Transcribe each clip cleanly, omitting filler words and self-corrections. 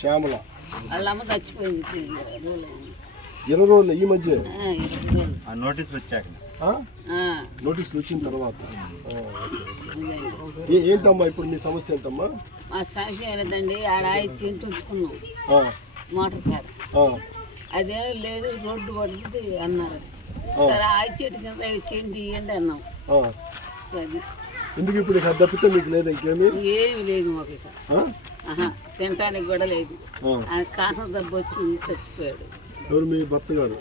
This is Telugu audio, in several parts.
శ్యామల వాళ్ళమ్మ చచ్చిపోయింది 20 రోజులు ఈ మధ్య నోటీసులు వచ్చాక నోటీసులు వచ్చిన తర్వాత ఏంటమ్మా ఇప్పుడు మీ సమస్య ఏంటమ్మా? మా సమస్య లేదండి, ఆడ ఉంచుకున్నాం మోటార్ కాడ, అదేం లేదు రోడ్డు పడుతుంది అన్నారు. సరే ఆయి చెట్టు కింద చేయండి ఇవ్వండి అన్నాం. అది ఎందుకు ఇప్పుడు ఇక తప్పితే మీకు లేదు ఇంకేమి? ఏమి లేదు మాకు ఇక తినటానికి కూడా లేదు. కాసం దెబ్బ వచ్చి చచ్చిపోయాడు. ఎవరు మీ భర్త గారు?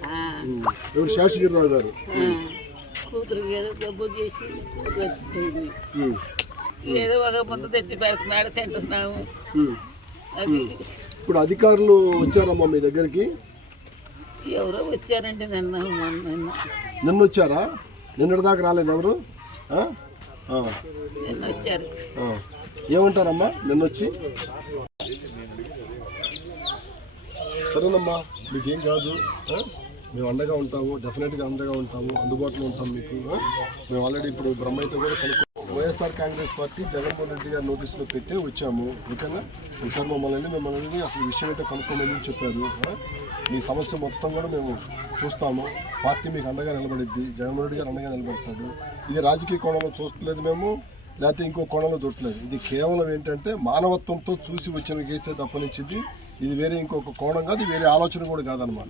ఎవరు? శేషగిరిరావు గారు. కూతురు ఏదో దెబ్బ చేసి చచ్చిపోయింది. ఏదో ఒక ముద్ద తెచ్చి మేడ తింటున్నాము. అది ఇప్పుడు అధికారులు వచ్చారమ్మా మీ దగ్గరికి? ఎవరో వచ్చారంటే నిన్న వచ్చారా? నిన్నటి దాకా రాలేదు ఎవరు? నిన్న వచ్చారు. ఏమంటారమ్మా నిన్నొచ్చి? సరేనమ్మా, మీకేం కాదు, మేము అండగా ఉంటాము, డెఫినెట్గా అండగా ఉంటాము, అందుబాటులో ఉంటాం మీకు. మేము ఆల్రెడీ ఇప్పుడు బ్రహ్మైతో కూడా కనుక్కో వైఎస్ఆర్ కాంగ్రెస్ పార్టీ జగన్మోహన్ రెడ్డి గారి నోటీసులో పెట్టే వచ్చాము. ఓకేనా? ఒకసారి మిమ్మల్ని అసలు విషయం అయితే కనుక్కోమని చెప్పారు. మీ సమస్య మొత్తం కూడా మేము చూస్తాము. పార్టీ మీకు అండగా నిలబడిద్ది, జగన్మోహన్ రెడ్డి గారు అండగా నిలబడతాడు. ఇది రాజకీయ కోణంలో చూస్తలేదు మేము, లేకపోతే ఇంకో కోణంలో చూడలేదు. ఇది కేవలం ఏంటంటే మానవత్వంతో చూసి వచ్చిన కేసే తప్పనిచ్చింది. ఇది వేరే ఇంకొక కోణం కాదు, వేరే ఆలోచన కూడా కాదనమాట.